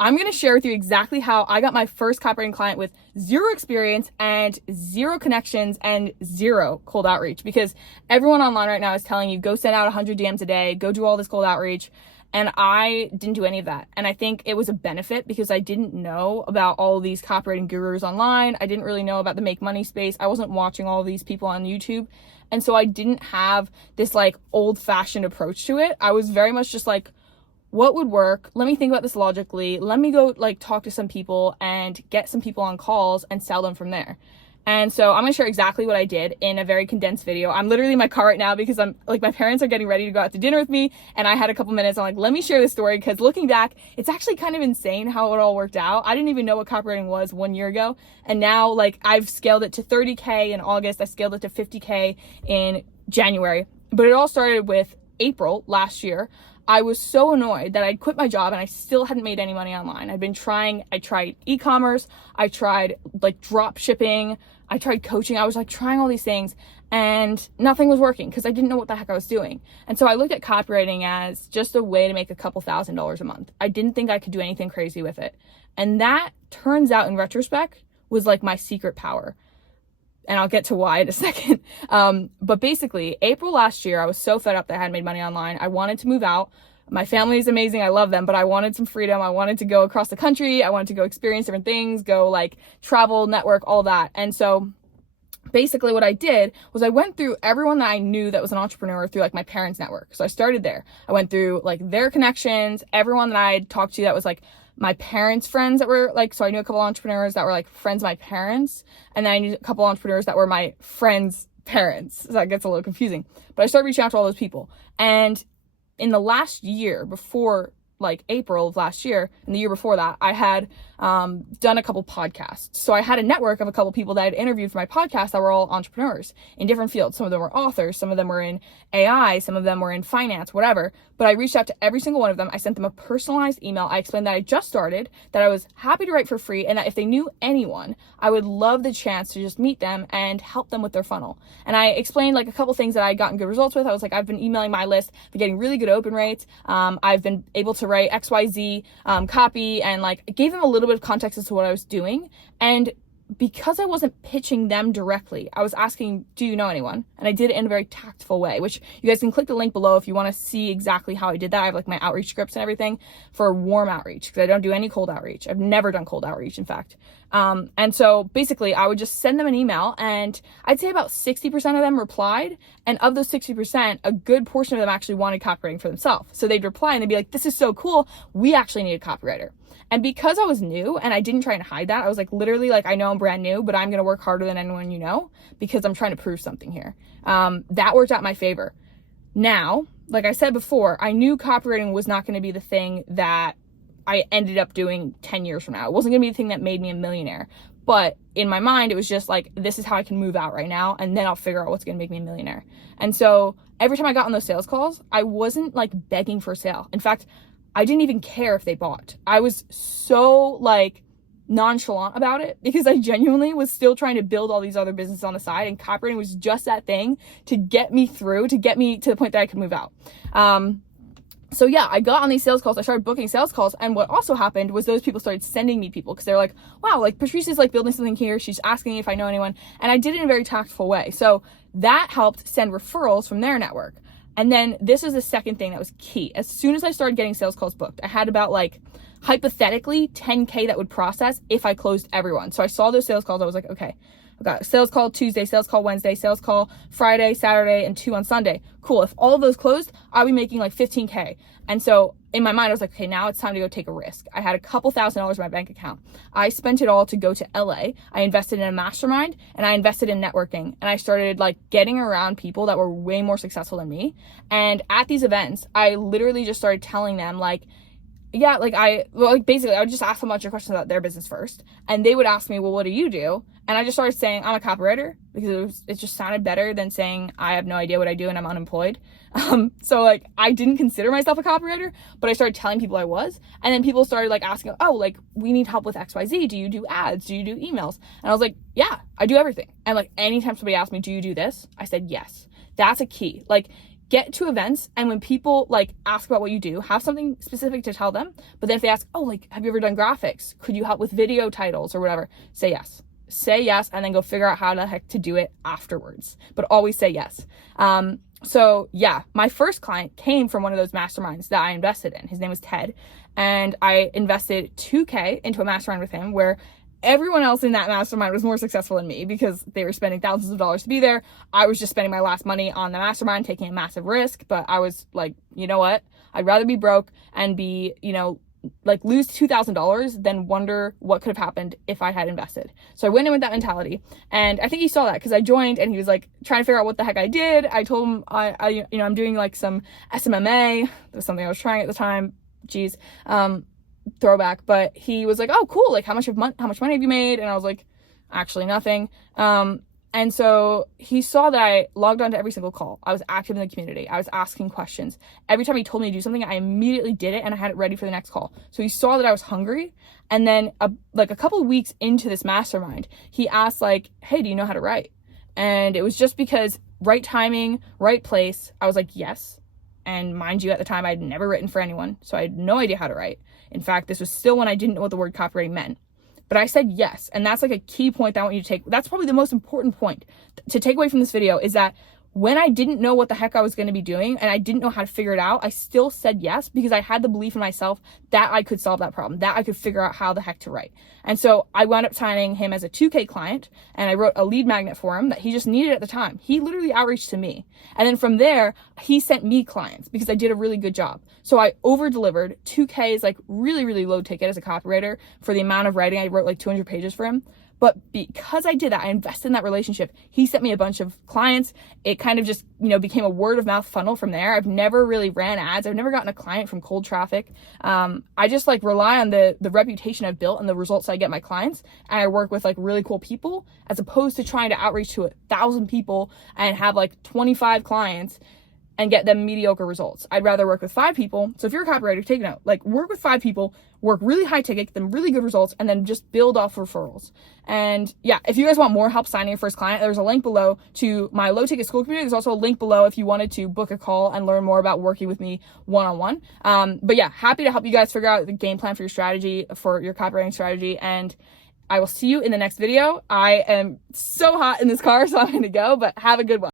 I'm going to share with you exactly how I got my first copywriting client with zero experience and zero connections and zero cold outreach, because everyone online right now is telling you, go send out 100 DMs a day, go do all this cold outreach. And I didn't do any of that. And I think it was a benefit because I didn't know about all these copywriting gurus online. I didn't really know about the make money space. I wasn't watching all these people on YouTube. And so I didn't have this like old fashioned approach to it. I was very much just like, what would work? Let me think about this logically. Let me go like talk to some people and get some people on calls and sell them from there. And so I'm gonna share exactly what I did in a very condensed video. I'm literally in my car right now because I'm like, my parents are getting ready to go out to dinner with me, and I had a couple minutes. I'm like, let me share this story, because looking back, it's actually kind of insane how it all worked out. I didn't even know what copywriting was 1 year ago. And now like I've scaled it to 30K in August. I scaled it to 50K in January, but it all started with April last year. I was so annoyed that I'd quit my job and I still hadn't made any money online. I tried e-commerce, I tried like drop shipping, I tried coaching. I was like trying all these things and nothing was working because I didn't know what the heck I was doing. And so I looked at copywriting as just a way to make a couple $1,000s a month. I didn't think I could do anything crazy with it. And that turns out in retrospect was like my secret power. And I'll get to why in a second. But basically, April last year, I was so fed up that I hadn't made money online. I wanted to move out. My family is amazing. I love them, but I wanted some freedom. I wanted to go across the country. I wanted to go experience different things, go like travel, network, all that. And so basically what I did was I went through everyone that I knew that was an entrepreneur through like my parents' network. So I started there. I went through like their connections, everyone that I had talked to that was like my parents' friends that were like, so I knew a couple entrepreneurs that were like friends of my parents. And then I knew a couple entrepreneurs that were my friends' parents. So that gets a little confusing. But I started reaching out to all those people. And in the last year, before like April of last year, and the year before that, I had done a couple podcasts. So I had a network of a couple people that I'd interviewed for my podcast that were all entrepreneurs in different fields. Some of them were authors, some of them were in AI, some of them were in finance, whatever. But I reached out to every single one of them. I sent them a personalized email. I explained that I just started, that I was happy to write for free, and that if they knew anyone, I would love the chance to just meet them and help them with their funnel. And I explained like a couple things that I had gotten good results with. I was like, I've been emailing my list, been getting really good open rates. I've been able to write XYZ copy, and like gave them a little bit of context as to what I was doing. And because I wasn't pitching them directly, I was asking, do you know anyone? And I did it in a very tactful way, which you guys can click the link below if you want to see exactly how I did that. I have like my outreach scripts and everything for warm outreach, because I don't do any cold outreach. I've never done cold outreach, in fact. And so basically I would just send them an email, and I'd say about 60% of them replied. And of those 60%, a good portion of them actually wanted copywriting for themselves. So they'd reply and they'd be like, this is so cool. We actually need a copywriter. And because I was new and I didn't try and hide that, I was like, literally like, I know I'm brand new, but I'm going to work harder than anyone you know, because I'm trying to prove something here. That worked out in my favor. Now, like I said before, I knew copywriting was not going to be the thing that I ended up doing 10 years from now. It wasn't going to be the thing that made me a millionaire. But in my mind, it was just like, this is how I can move out right now, and then I'll figure out what's going to make me a millionaire. And so every time I got on those sales calls, I wasn't like begging for a sale. In fact, I didn't even care if they bought. I was so like nonchalant about it because I genuinely was still trying to build all these other businesses on the side, and copywriting was just that thing to get me through, to get me to the point that I could move out. So yeah, I got on these sales calls. I started booking sales calls. And what also happened was those people started sending me people, because they're like, wow, like Patrice is like building something here. She's asking if I know anyone. And I did it in a very tactful way. So that helped send referrals from their network. And then this is the second thing that was key. As soon as I started getting sales calls booked, I had about like hypothetically 10K that would process if I closed everyone. So I saw those sales calls. I was like, okay, I've got a sales call Tuesday, sales call Wednesday, sales call Friday, Saturday, and 2 on Sunday. Cool. If all of those closed, I'll be making like 15K. And so in my mind, I was like, okay, now it's time to go take a risk. I had a couple $1,000s in my bank account. I spent it all to go to LA. I invested in a mastermind, and I invested in networking, and I started like getting around people that were way more successful than me. And at these events, I literally just started telling them like, yeah, like basically I would just ask them a bunch of questions about their business first, and they would ask me, well, what do you do? And I just started saying I'm a copywriter, because it just sounded better than saying I have no idea what I do and I'm unemployed. So like I didn't consider myself a copywriter, but I started telling people I was, and then people started like asking, oh, like we need help with XYZ. Do you do ads? Do you do emails? And I was like, yeah, I do everything. And like anytime somebody asked me, do you do this? I said, yes. That's a key. Like get to events, and when people like ask about what you do, have something specific to tell them. But then if they ask, oh, like, have you ever done graphics? Could you help with video titles or whatever? Say yes. Say yes, and then go figure out how the heck to do it afterwards. But always say yes. So yeah, my first client came from one of those masterminds that I invested in. His name was Ted. And I invested $2,000 into a mastermind with him where everyone else in that mastermind was more successful than me because they were spending thousands of dollars to be there. I was just spending my last money on the mastermind, taking a massive risk. But I was like, you know what? I'd rather be broke and be, like lose $2,000 than wonder what could have happened if I had invested. So I went in with that mentality, and I think he saw that because I joined and he was like trying to figure out what the heck I did. I told him I'm doing like some SMMA. That was something I was trying at the time. Geez, throwback. But he was like, oh, cool. Like how much money have you made? And I was like, actually nothing. And so he saw that I logged on to every single call. I was active in the community. I was asking questions. Every time he told me to do something, I immediately did it and I had it ready for the next call. So he saw that I was hungry. And then a couple of weeks into this mastermind, he asked like, hey, do you know how to write? And it was just because right timing, right place. I was like, yes. And mind you, at the time, I'd never written for anyone. So I had no idea how to write. In fact, this was still when I didn't know what the word copywriting meant. But I said yes. And that's like a key point that I want you to take. That's probably the most important point to take away from this video is that when I didn't know what the heck I was going to be doing and I didn't know how to figure it out, I still said yes because I had the belief in myself that I could solve that problem, that I could figure out how the heck to write. And so I wound up signing him as a $2,000 client, and I wrote a lead magnet for him that he just needed at the time. He literally outreached to me. And then from there, he sent me clients because I did a really good job. So I over delivered. $2,000 is like really, really low ticket as a copywriter for the amount of writing. I wrote like 200 pages for him. But because I did that, I invested in that relationship. He sent me a bunch of clients. It kind of just, became a word of mouth funnel from there. I've never really ran ads. I've never gotten a client from cold traffic. I just like rely on the reputation I've built and the results I get my clients. And I work with like really cool people as opposed to trying to outreach to 1,000 people and have like 25 clients and get them mediocre results. I'd rather work with 5 people. So if you're a copywriter, take note, like work with 5 people, work really high ticket, get them really good results, and then just build off referrals. And yeah, if you guys want more help signing your first client, there's a link below to my low ticket school community. There's also a link below if you wanted to book a call and learn more about working with me one-on-one. But yeah, happy to help you guys figure out the game plan for your strategy, for your copywriting strategy. And I will see you in the next video. I am so hot in this car, so I'm going to go, but have a good one.